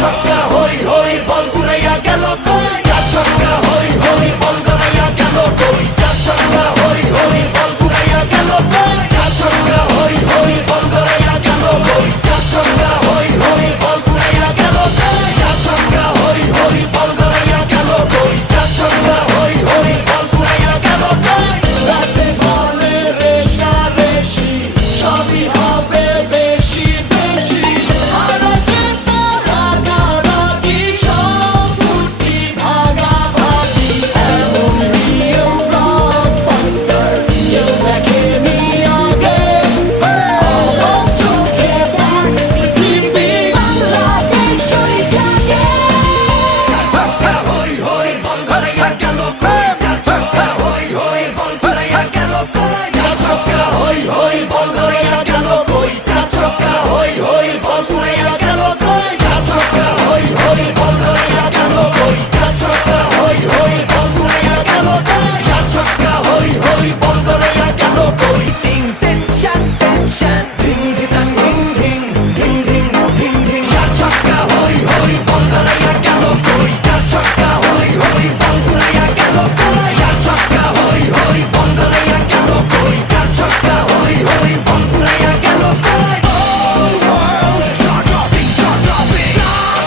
ছক্কা হই হই বল উড়াইয়া গেল কই, চার ছক্কা হই হই বল গড়াইয়া গেল কই, চার ছক্কা হই হই বল উড়াইয়া গেল কই, চার ছক্কা হই হই বল গড়াইয়া গেল কই, চার ছক্কা হই হই বল উড়াইয়া গেল কই, চার ছক্কা হই হই বল গড়াইয়া গেল কই, চার ছক্কা হই হই বল উড়াইয়া গেল কই। রাতে বলে রেশারেশি সবই হবে বেশি বেশি, আর আছে তোরা গারাগি সব ফুটি ভাগাভাগি, এমন রিয়েল ব্লকবাস্টার কেউ দেখেনি আগে। অবাক চোখে দেখ পৃথিবী, বাংলাদেশ ওই জাগে। চার ছক্কা হই হই বল গড়াইয়া গেল কই, চার ছক্কা হই হই বল গড়াইয়া গেল কই, চার ছক্কা হই হই বল গড়াইয়া গেল কই, চার ছক্কা হই হই বল উড়াইয়া গেল কই, চার ছক্কা হই হই বল গড়াইয়া গেল কই, চার ছক্কা হই হই বল উড়াইয়া গেল কই, চার ছক্কা হই হই বল গড়াইয়া গেল কই। টিং টেনশন টেনশন ধিং ধিং ধিং ধিং ধিং ধিং ধিং ধিং, চার ছক্কা হই হই বল গড়াইয়া গেল কই, চার ছক্কা হই হই বল উড়াইয়া গেল কই, চার ছক্কা হই হই বল গড়াইয়া গেল কই, চার ছক্কা হই হই বল উড়াইয়া গেল কই। Whole world jaw-dropping, jaw-dropping,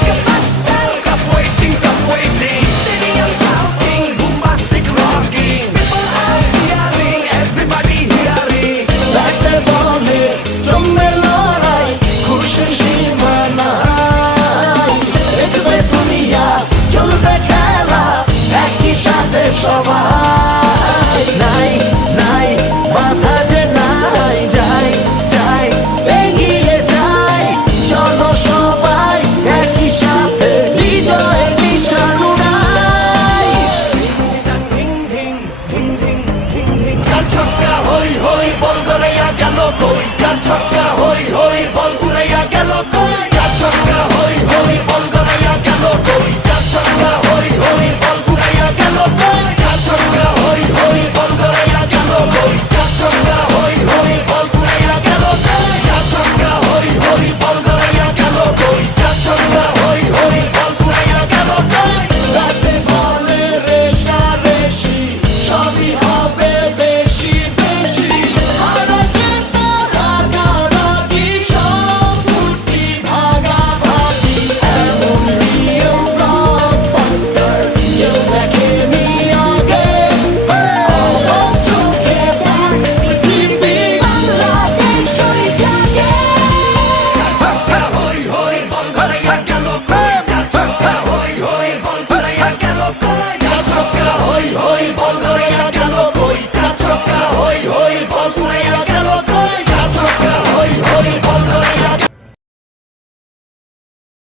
blockbuster, cup waiting, stadium shouting, bombastic rocking, people are cheering, everybody hearing. রাতে বলে জমে লড়াই, খুশির সীমা নাই, দেখবে দুনিয়া চলবে খেলা একই সাথে সবাই। নাই নাই মাথা যে নাই, যাই যাই এগিয়ে যাই, চলো সবাই একই সাথে বিজয়ের নিশান উড়াই। ধিং ধিং ধিং ধিং ধিং ধিং, চার ছক্কা হই হই বল গড়াইয়া গেল কই, চার ছক্কা হই হই বল উড়াইয়া গেল কই, চার ছক্কা হই হই বল গড়াইয়া গেল কই, চার ছক্কা হই হই বল উড়াইয়া গেল কই, চার ছক্কা হই হই বল গড়াইয়া গেল কই, চার ছক্কা হই হই বল উড়াইয়া গেল কই, চার ছক্কা হই হই বল গড়াইয়া গেল কই, চার ছক্কা হই হই বল উড়াইয়া গেল কই। রাতে বলে রেশারেশি সবই হবে বেশি বেশি, আর আছে তোরা গারাগি সব ফুটি ভাগাভাগি, এমন রিয়েল ব্লকবাস্টার কেউ দেখেনি আগে। অবাক চোখে দেখ পৃথিবী, বাংলাদেশ ওই জাগে। চার ছক্কা হই হই বল গড়াইয়া গেল কই, চার ছক্কা হই হই বল গড়াইয়া গেল কই, চার ছক্কা হই হই বল